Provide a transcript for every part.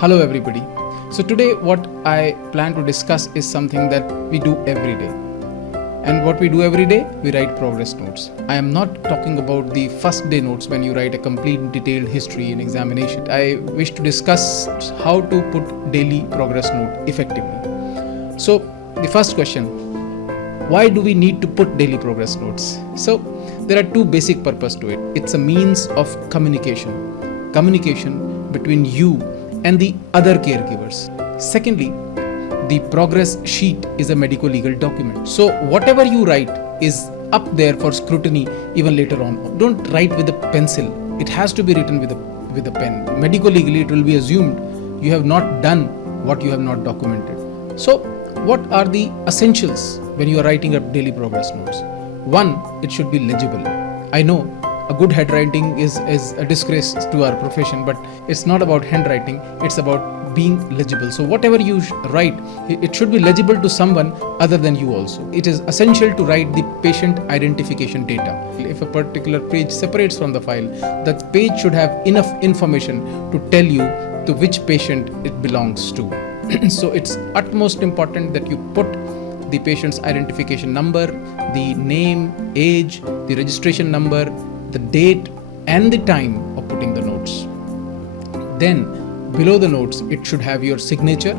Hello everybody. So today what I plan to discuss is something that we do every day. And what we do every day, we write progress notes. I am not talking about the first day notes when you write a complete detailed history in examination. I wish to discuss how to put daily progress note effectively. So the first question, why do we need to put daily progress notes? So there are two basic purposes to it. It's a means of communication between you and the other caregivers. Secondly, the progress sheet is a medico-legal document. So whatever you write is up there for scrutiny even later on. Don't write with a pencil. It has to be written with a pen. Medico-legally, it will be assumed you have not done what you have not documented. So what are the essentials when you are writing up daily progress notes? One, it should be legible. I know a good handwriting is a disgrace to our profession, but it's not about handwriting, it's about being legible. So whatever you write, it should be legible to someone other than you also. It is essential to write the patient identification data. If a particular page separates from the file, that page should have enough information to tell you to which patient it belongs to. So it's utmost important that you put the patient's identification number, the name, age, the registration number, the date and the time of putting the notes. Then below the notes, it should have your signature,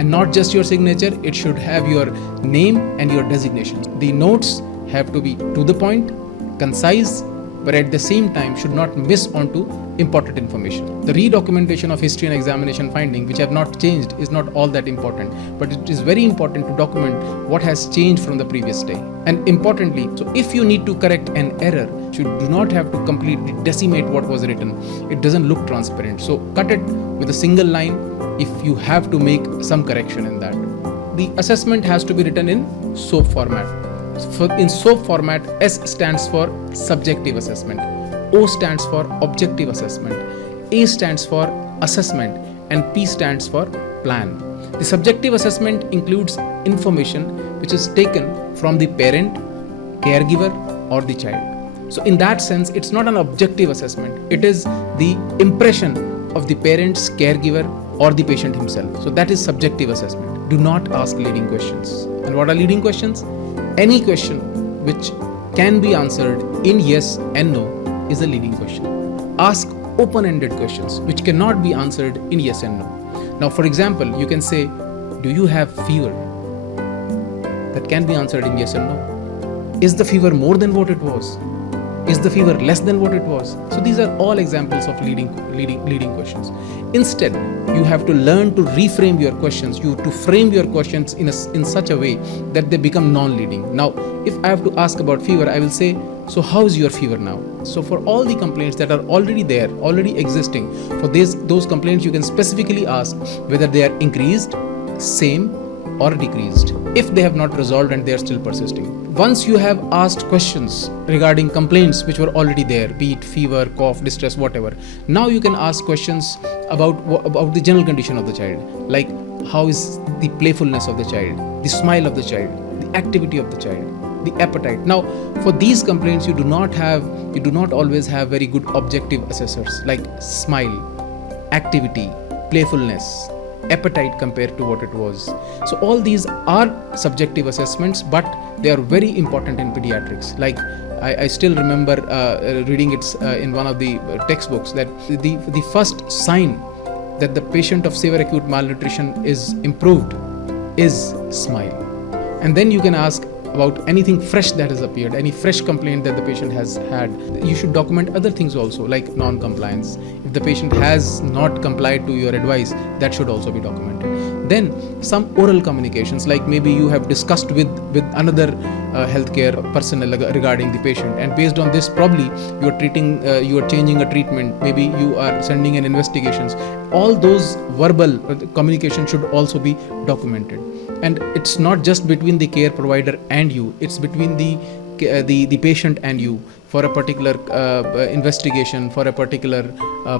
and not just your signature, it should have your name and your designation. The notes have to be to the point, concise, but at the same time should not miss onto important information. The redocumentation of history and examination finding, which have not changed, is not all that important, but it is very important to document what has changed from the previous day. And importantly, so if you need to correct an error, you do not have to completely decimate what was written. It doesn't look transparent. So cut it with a single line if you have to make some correction in that. The assessment has to be written in SOAP format. In SOAP format, S stands for subjective assessment, O stands for objective assessment, A stands for assessment, and P stands for plan. The subjective assessment includes information which is taken from the parent, caregiver, or the child. So in that sense, it's not an objective assessment. It is the impression of the parents, caregiver, or the patient himself. So that is subjective assessment. Do not ask leading questions. And what are leading questions? Any question which can be answered in yes and no is a leading question. Ask open-ended questions which cannot be answered in yes and no. Now, for example, you can say, do you have fever? That can be answered in yes and no. Is the fever more than what it was? Is the fever less than what it was? So these are all examples of leading questions. Instead, you have to learn to reframe your questions. You to frame your questions in such a way that they become non-leading. Now, if I have to ask about fever, I will say, so how is your fever now? So for all the complaints that are already there, already existing, for those complaints you can specifically ask whether they are increased, same, or decreased, if they have not resolved and they are still persisting. Once you have asked questions regarding complaints which were already there, be it fever, cough, distress, whatever, now you can ask questions about the general condition of the child, like how is the playfulness of the child, the smile of the child, the activity of the child, the appetite. Now, for these complaints, you do not always have very good objective assessors like smile, activity, playfulness, appetite compared to what it was. So all these are subjective assessments, but they are very important in pediatrics. Like I still remember reading it in one of the textbooks that the first sign that the patient of severe acute malnutrition is improved is smile. And then you can ask about anything fresh that has appeared, any fresh complaint that the patient has had. You should document other things also, like non-compliance. If the patient has not complied to your advice, that should also be documented. Then some oral communications, like maybe you have discussed with another healthcare personnel regarding the patient, and based on this probably you are changing a treatment, maybe you are sending an investigations. All those verbal communication should also be documented. And it's not just between the care provider and you, it's between the patient and you for a particular investigation, for a particular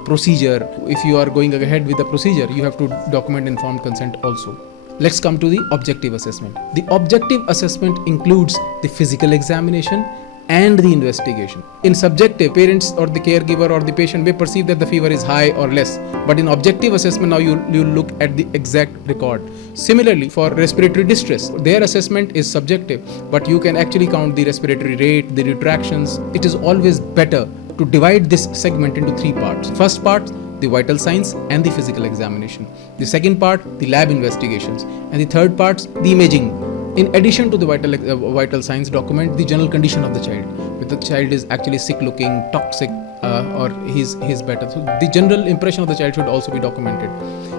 procedure. If you are going ahead with the procedure, you have to document informed consent also. Let's come to the objective assessment. The objective assessment includes the physical examination, and the investigation. In subjective, parents or the caregiver or the patient may perceive that the fever is high or less, but in objective assessment, now you look at the exact record. Similarly, for respiratory distress, their assessment is subjective, but you can actually count the respiratory rate, the retractions. It is always better to divide this segment into three parts. First part, the vital signs and the physical examination. The second part, the lab investigations. And the third part, the imaging. In addition to the vital signs, document the general condition of the child. If the child is actually sick looking, toxic, or he's better. So the general impression of the child should also be documented.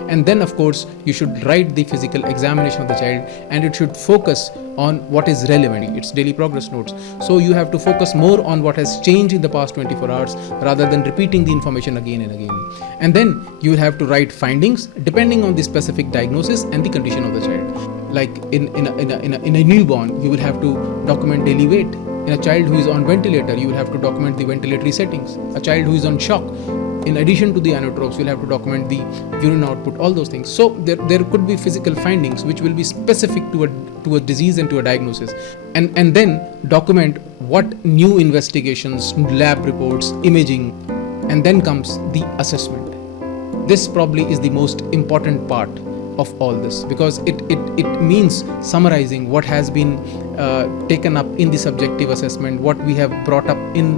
And then of course you should write the physical examination of the child, and it should focus on what is relevant. It's daily progress notes. So you have to focus more on what has changed in the past 24 hours rather than repeating the information again and again. And then you will have to write findings depending on the specific diagnosis and the condition of the child. Like in a newborn, you will have to document daily weight. In a child who is on ventilator, you will have to document the ventilatory settings. A child who is on shock, in addition to the inotropes, you'll have to document the urine output, all those things. So there could be physical findings which will be specific to a disease and to a diagnosis. And then document what new investigations, lab reports, imaging, and then comes the assessment. This probably is the most important part of all this, because it means summarizing what has been taken up in the subjective assessment, what we have brought up in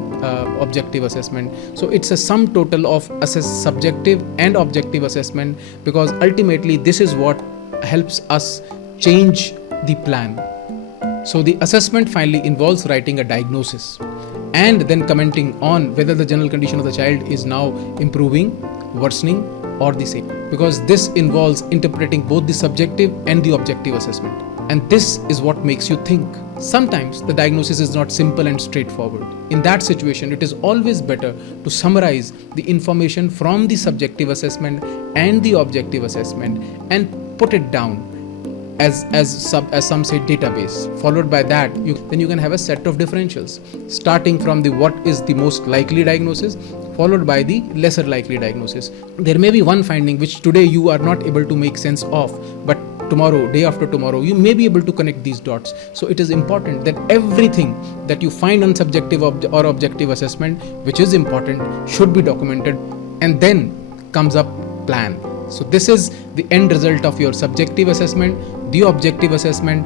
objective assessment. So it's a sum total of subjective and objective assessment, because ultimately this is what helps us change the plan. So the assessment finally involves writing a diagnosis and then commenting on whether the general condition of the child is now improving, worsening, or the same, because this involves interpreting both the subjective and the objective assessment. And this is what makes you think. Sometimes the diagnosis is not simple and straightforward. In that situation, it is always better to summarize the information from the subjective assessment and the objective assessment and put it down as some say database. Followed by that, then you can have a set of differentials, starting from the what is the most likely diagnosis, followed by the lesser likely diagnosis. There may be one finding which today you are not able to make sense of, but tomorrow, day after tomorrow, you may be able to connect these dots. So it is important that everything that you find on subjective or objective assessment, which is important, should be documented. And then comes up plan. So this is the end result of your subjective assessment, the objective assessment,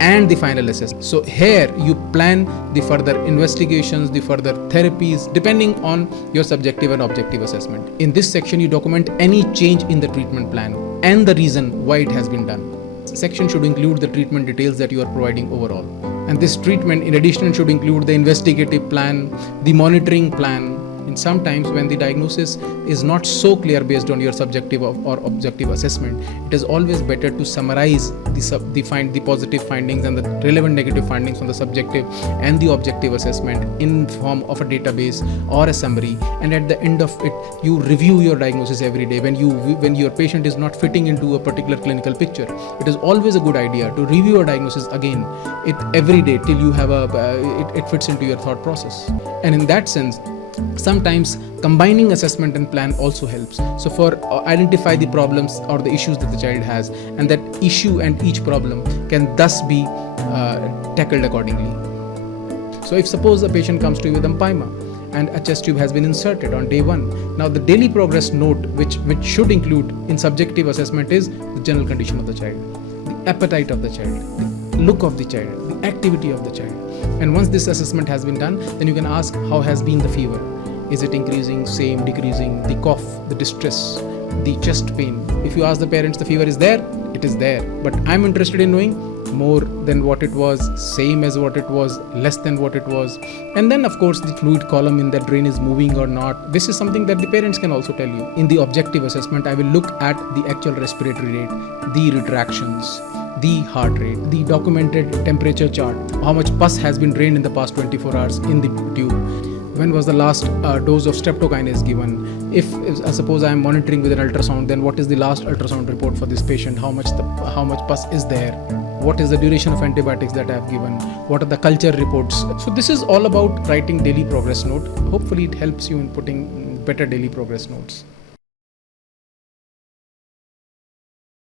and the final assessment. So here you plan the further investigations, the further therapies, depending on your subjective and objective assessment. In this section, you document any change in the treatment plan and the reason why it has been done. Section should include the treatment details that you are providing overall. And this treatment in addition should include the investigative plan, the monitoring plan. And sometimes when the diagnosis is not so clear based on your subjective or objective assessment, it is always better to summarize the positive findings and the relevant negative findings from the subjective and the objective assessment in form of a database or a summary. And at the end of it, you review your diagnosis every day. When your patient is not fitting into a particular clinical picture, it is always a good idea to review your diagnosis again every day till you have it fits into your thought process. And in that sense, sometimes combining assessment and plan also helps. So for identify the problems or the issues that the child has, and that issue and each problem can thus be tackled accordingly. So if suppose a patient comes to you with empyema and a chest tube has been inserted on day 1, now the daily progress note which should include in subjective assessment is the general condition of the child, the appetite of the child, the look of the child, the activity of the child. And once this assessment has been done, then you can ask how has been the fever. Is it increasing, same, decreasing, the cough, the distress, the chest pain. If you ask the parents the fever is there, it is there. But I'm interested in knowing more than what it was, same as what it was, less than what it was. And then of course the fluid column in that drain is moving or not. This is something that the parents can also tell you. In the objective assessment, I will look at the actual respiratory rate, the retractions, the heart rate, the documented temperature chart, how much pus has been drained in the past 24 hours in the tube, when was the last dose of streptokinase given. If suppose I am monitoring with an ultrasound, then what is the last ultrasound report for this patient, how much pus is there, what is the duration of antibiotics that I have given, what are the culture reports. So this is all about writing daily progress note. Hopefully it helps you in putting better daily progress notes.